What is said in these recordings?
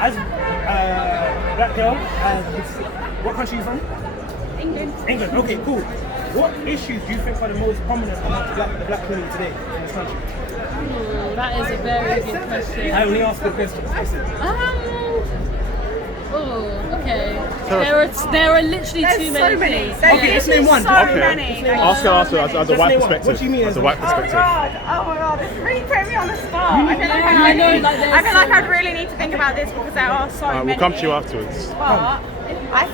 as black girl, what country are you from? England. England. Okay, cool. What issues do you think are the most prominent amongst the black community today in this country? That is a very good question. I only ask good questions. Okay. There are literally too many things. Okay, let's name one. So many. Ask her as a white name one. perspective. What do you mean As a white Oh perspective. my god, this really put me on the spot. I feel like I I feel like I'd really need to think about this because there are so many. We'll come to you afterwards. But I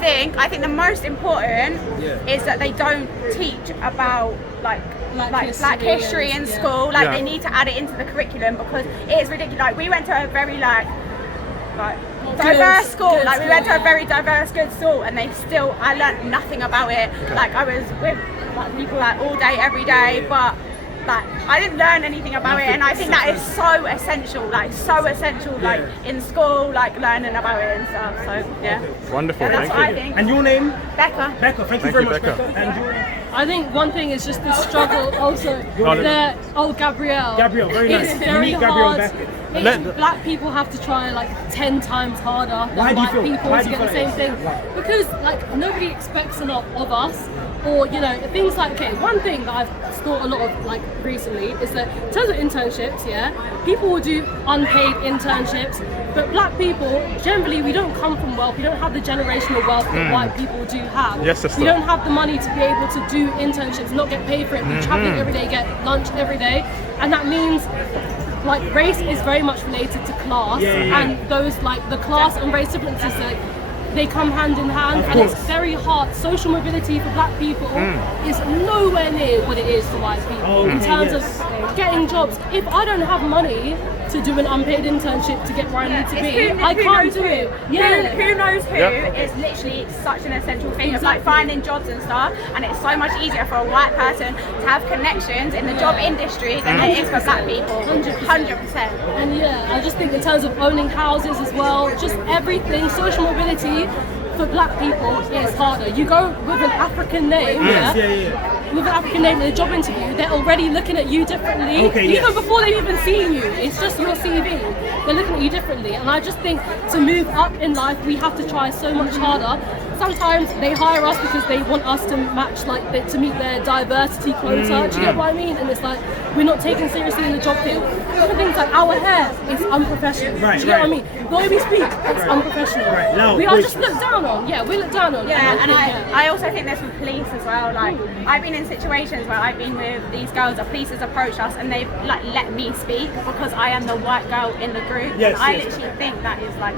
think the most important is that they don't teach about like Black history in school. Like they need to add it into the curriculum because it is ridiculous. Like we went to a very diverse school. Like we went to a very diverse good school, and I learned nothing about it. Like I was with people like all day, every day, but like I didn't learn anything about it, and I think that is so essential, like in school, like learning about it and stuff. So yeah. Wonderful, That's what I think. And your name? Becca. Becca. Thank you very much, Becca. And your I think one thing is just the struggle also. Gabrielle. Gabrielle, very nice. It's very You meet Gabrielle hard. back. Black people have to try like 10 times harder Why than do you white feel- people why to do you get the feel same that is? thing. Because like nobody expects a lot of us. Or, you know, things like, okay, one thing that I've thought a lot of like recently is that in terms of internships, people will do unpaid internships, but black people, generally, we don't come from wealth, we don't have the generational wealth that white people do have. Yes, sister. We don't have the money to be able to do internships, not get paid for it, be traveling every day, get lunch every day, and that means like race is very much related to class, and those like the class and race differences, like, they come hand in hand, and it's very hard. Social mobility for black people is nowhere near what it is for white people in terms of getting jobs. If I don't have money to do an unpaid internship to get where I need to be, I can't do it. Who knows who is literally such an essential thing of like finding jobs and stuff, and it's so much easier for a white person to have connections in the job industry than it is for black people. 100%. And I just think in terms of owning houses as well, just everything, social mobility for black people is harder. You go with an African name, with an African name in a job interview, they're already looking at you differently, even before they've even seen you. It's just your CV. They're looking at you differently, and I just think to move up in life, we have to try so much harder. Sometimes they hire us because they want us to match, like, to meet their diversity quota. Do you get what I mean? And it's like we're not taken seriously in the job field. Other things like our hair is unprofessional. Do you get what I mean? The way we speak, it's unprofessional. We are just looked down on. We look down on. I also think there's with police as well. Like I've been in situations where I've been with these girls, the police has approached us and they've like let me speak because I am the white girl in the group. I literally think that is like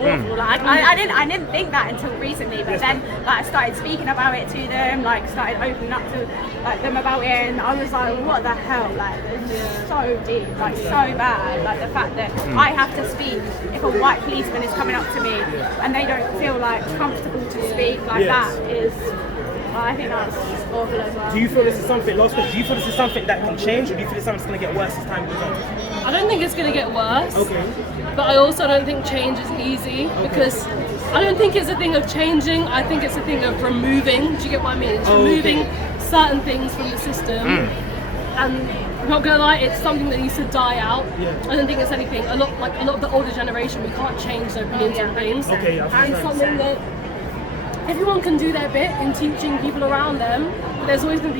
awful. Like I didn't think that until recently, but then like I started speaking about it to them, like started opening up to like them about it, and I was like, what the hell? Like it's so deep, like so bad. Like the fact that I have to speak if a white policeman is coming up to me and they don't feel like comfortable to speak, like that is. I think that's awful as well. Do you feel this is something, last question, do you feel this is something that can change, or do you feel it's something that's going to get worse as time goes on? I don't think it's going to get worse. But I also don't think change is easy because I don't think it's a thing of changing. I think it's a thing of removing. Do you get what I mean? It's removing certain things from the system. And I'm not gonna lie, it's something that needs to die out. I don't think it's anything. A lot of the older generation, we can't change their opinions on things. And something that everyone can do their bit in teaching people around them. But there's always going to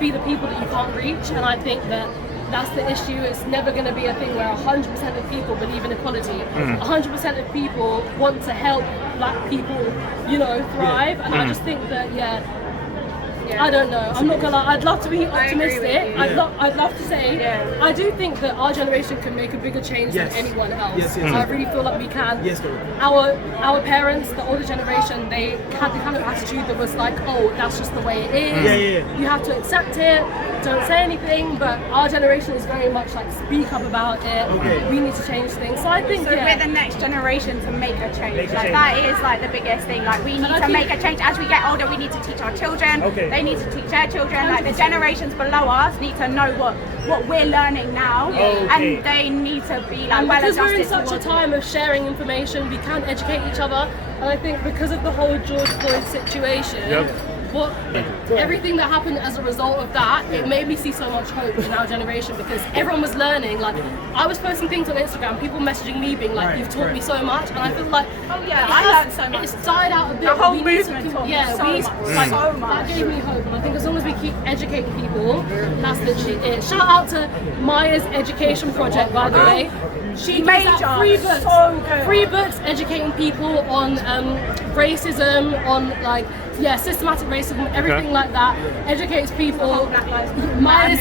be the people that you can't reach, and I think that that's the issue. It's never going to be a thing where 100% of people believe in equality. 100% of people want to help black people, thrive. And I just think that, I don't know. I'm not gonna lie. I'd love to be optimistic. I'd love to say I do think that our generation can make a bigger change than anyone else. I really feel like we can. Our parents, the older generation, they had the kind of attitude that was like, oh, that's just the way it is. You have to accept it. Don't say anything. But our generation is very much like speak up about it. We need to change things. So I think we're the next generation to make a change. That is like the biggest thing. Like we need to make a change. As we get older, we need to teach our children. They need to teach their children. Like the generations below us need to know what we're learning now, and they need to be like well adjusted. Because we're in such a time of sharing information, we can educate each other. And I think because of the whole George Floyd situation, what everything that happened as a result of that, it made me see so much hope in our generation because everyone was learning. Like I was posting things on Instagram, people messaging me being like, "You've taught me so much," and I feel like, oh yeah, I learned so much. It's died out a bit. The whole movement taught me so much. That gave me hope, and I think as long as we keep educating people, that's literally it. Shout out to Maya's education project, by the way. She gives out free books educating people on racism, on like systematic racism, everything like that. Educates people. Maya's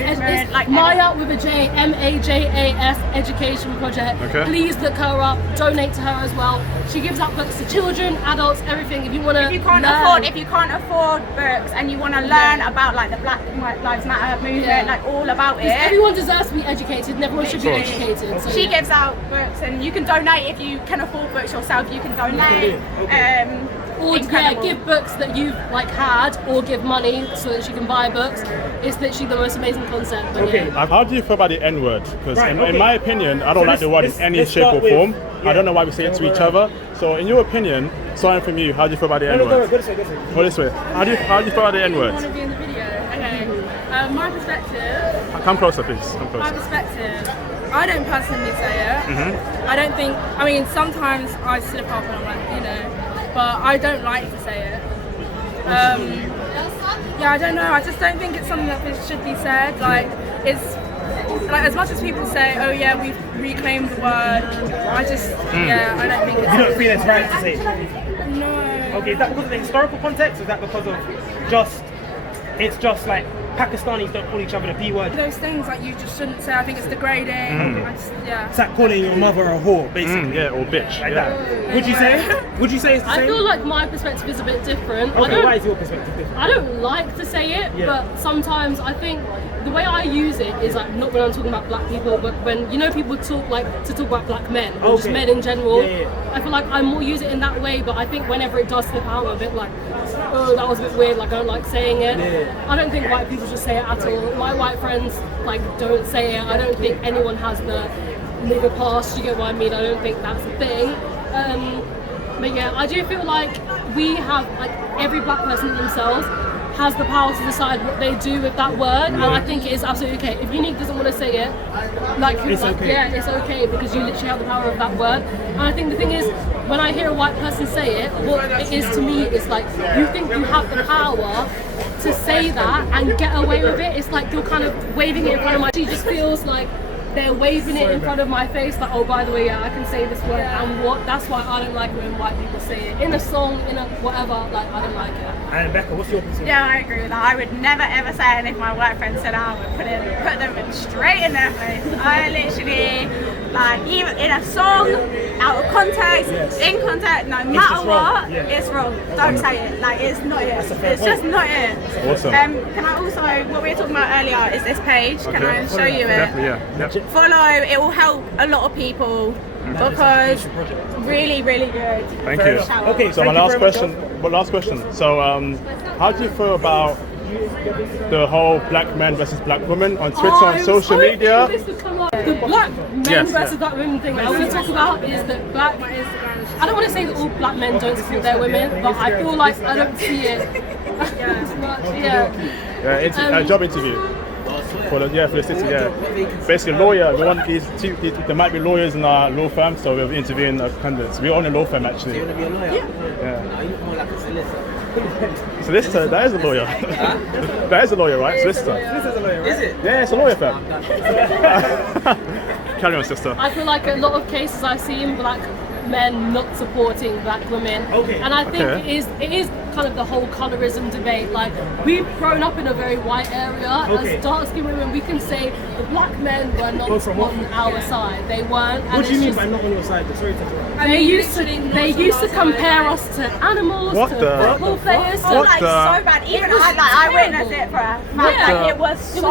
Maya with a J, MAJAS education project. Please look her up. Donate to her as well. She gives out books to children, adults, everything. If you can't afford books and you want to learn about like the Black Lives Matter movement, like all about it. Everyone deserves to be educated. And everyone should be educated. So, she gives out books, and you can donate if you can afford books yourself. You can donate. Or give books that you've like had, or give money so that she can buy books. It's literally the most amazing concept. But How do you feel about the N-word? Because in my opinion, I don't like the word in any shape or form. I don't know why we say it to each other. So in your opinion, starting from you, how do you feel about the N-word? Go this way. How do you feel about the N-word? I want to be in the video. Okay. My perspective. Come closer, please. Come closer. My perspective. I don't personally say it. I don't think. I mean, sometimes I slip up and I'm like, but I don't like to say it. I don't know. I just don't think it's something that should be said. Like, it's like as much as people say, "Oh yeah, we've reclaimed the word." I just, I don't think it's. You don't feel it's right to say it? No. Okay, is that because of the historical context, or is that because of it's just like Pakistanis don't call each other the B word? Those things like you just shouldn't say. I think it's degrading. It's like calling your mother a whore, basically. Or bitch. Like that. Would you say? Would you say it's the same? I feel like my perspective is a bit different. Okay, why is your perspective different? I don't like to say it, but sometimes I think the way I use it is like not when I'm talking about black people, but when people talk about black men or just men in general. I feel like I more use it in that way, but I think whenever it does slip out, I'm a bit like, oh, that was a bit weird, like I don't like saying it. I don't think white people should say it at all. My white friends like don't say it. I don't think anyone has the nigger pass, you get what I mean? I don't think that's a thing. But yeah, I do feel like we have, like every black person themselves has the power to decide what they do with that word, and I think it is absolutely okay. If Unique doesn't want to say it, it's okay because you literally have the power of that word. And I think the thing is, when I hear a white person say it, what it is to me is like, you think you have the power to say that and get away with it. It's like you're kind of waving it in front of my. She just feels like they're waving it in front of my face, like, oh, by the way, I can say this word, and what? That's why I don't like it when white people say it in a song, in a whatever. Like, I don't like it. And Becca, what's your position? Yeah, I agree with that. I would never ever say it, and if my white friends said I would put them straight in their face. I literally, like, even in a song, out of context, in context, no matter what, it's wrong. Don't say it. Like, it's not it. It's just not it. Awesome. Can I also, what we were talking about earlier is this page. Can I show you it? Definitely, Follow, it will help a lot of people because really, really good. Thank you. Okay, so my last question. So how do you feel about the whole black men versus black women on Twitter, on social media? The black men versus black women thing I want to talk about is that black. I don't want to say that all black men don't support their women, but I feel like I don't see it as much. It's a job interview. For the city, basically lawyer. We want these two. There might be lawyers in our law firm, so we're interviewing candidates. We own a law firm actually. You want to be a lawyer? No, you look more like a solicitor. Solicitor, that is a lawyer. That is a lawyer, right? Solicitor. Solicitor's a lawyer, right? Is it? Yeah, it's a lawyer firm. Carry on, sister. I feel like a lot of cases I've seen black men not supporting black women, and I think it is kind of the whole colorism debate. Like, we've grown up in a very white area. As dark-skinned women, we can say the black men were not on our side. They weren't. What do you mean by not on your side? Sorry to interrupt. They used to compare us to animals, football players. So bad. Even I witnessed it for a fact. Like, it was so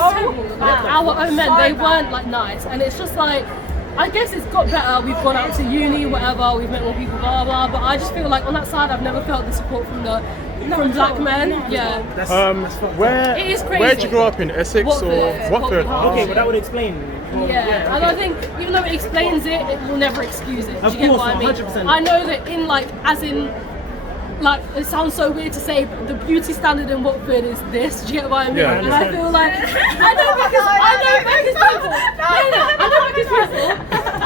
bad. Our own men, they weren't like nice, and it's just like, I guess it's got better. We've gone out to uni, whatever. We've met more people, blah blah. But I just feel like on that side, I've never felt the support from black men. Yeah. It is crazy. Where did you grow up in? Essex or Watford? Okay, but that would explain. And I think even though it explains it, it will never excuse it. Do you get what I mean? 100%. I know that in like, as in like, it sounds so weird to say, but the beauty standard in Watford is this. Do you get what I mean? Yeah, I and I feel like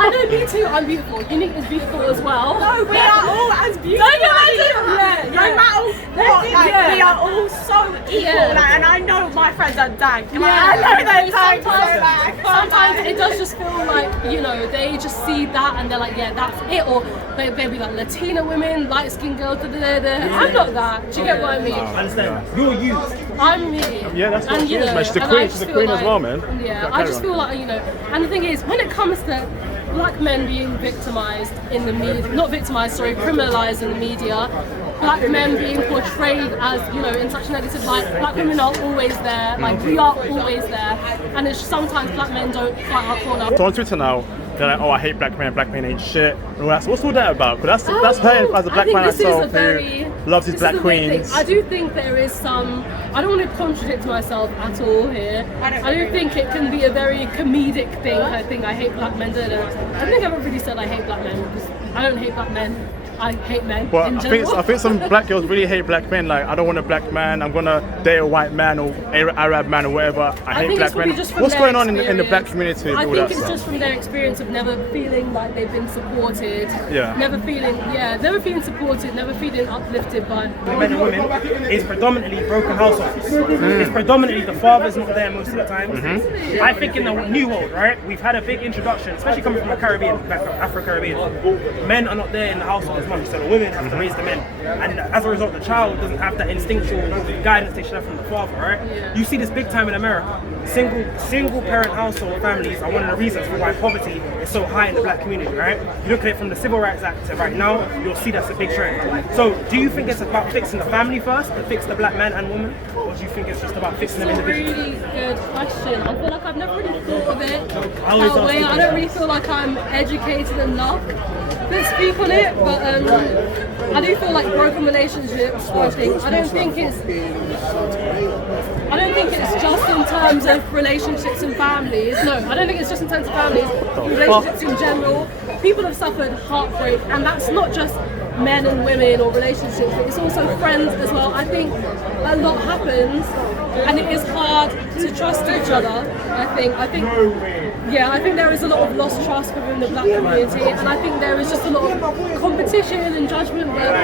I know me too. I'm beautiful. Unique is beautiful as well. No, we are all as beautiful. No matter what, like, we are all so equal. Yeah. Like, and I know my friends are dang. Yeah, I know they're dang. Sometimes it does just feel like, you know, they just see that and they're like, yeah, that's it. Or they'll be like Latina women, light skinned girls, I'm not that. Do you get what I mean? I understand. You're you. I'm me. Yeah, that's what And, she you is, know, man. She's the and queen. I She's just the feel queen as like- well, man. Yeah, Carry I just on. feel like, you know, and the thing is, when it comes to black men being victimized in the media, not victimized, sorry, criminalized in the media, black men being portrayed as, you know, in such a negative light, black women are always there, like, we are always there, and it's sometimes black men don't fight our corner. So on Twitter now, they're like, oh, I hate black men ain't shit. And all that. So what's all that about? Because that's her as a black man herself who loves his black queens. I do think there is some, I don't want to contradict myself at all here. I do think it can be a very comedic thing. I think I hate black men. I think I've already said I hate black men because I don't hate black men. I hate men But in I general. think some black girls really hate black men. Like, I don't want a black man. I'm gonna date a white man or Arab man or whatever. I hate think black it's probably men. just from What's their going on in the black experience. community? And I all think that it's stuff? just from their experience of never feeling like they've been supported. Yeah. Never feeling supported, never feeling uplifted by. Men and women is predominantly broken households. It's predominantly the father's not there most of the time. I think in the new world, right, we've had a big introduction, especially coming from the Caribbean, back from Afro-Caribbean. Men are not there in the household as much, so the women have to raise the men. And as a result, the child doesn't have that instinctual guidance they should have from the father, right? Yeah. You see this big time in America. Single parent household families are one of the reasons for why poverty is so high in the black community, right? You look at it from the Civil Rights Act to right now, you'll see that's a big trend. So do you think it's about fixing the family first to fix the black man and woman? Or do you think it's just about fixing them It's a individually? really good question. I feel like I've never really thought of it always that ask way. you I don't really feel like I'm educated enough to speak on it, but I do feel like broken relationships. I don't think it's just in terms of relationships and families. No, I don't think it's just in terms of families. Relationships in general. People have suffered heartbreak, and that's not just men and women or relationships, but it's also friends as well. I think a lot happens, and it is hard to trust each other. I think there is a lot of lost trust within the black community, and I think there is just a lot of competition and judgment that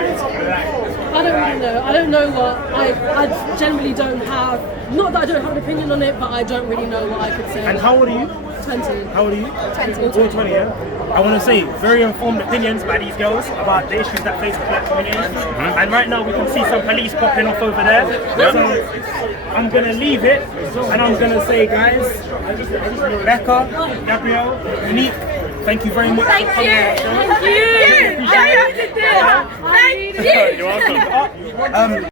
I don't really know. I don't know what I generally don't have. Not that I don't have an opinion on it, but I don't really know what I could say. And how old are you? 20. How old are you? 20. 20, yeah? I want to say very informed opinions by these girls about the issues that face the black community. And right now we can see some police popping off over there. So I'm going to leave it and I'm going to say, guys, Becca, Gabrielle, Unique, thank you very much. Thank you. Thank you. You're welcome.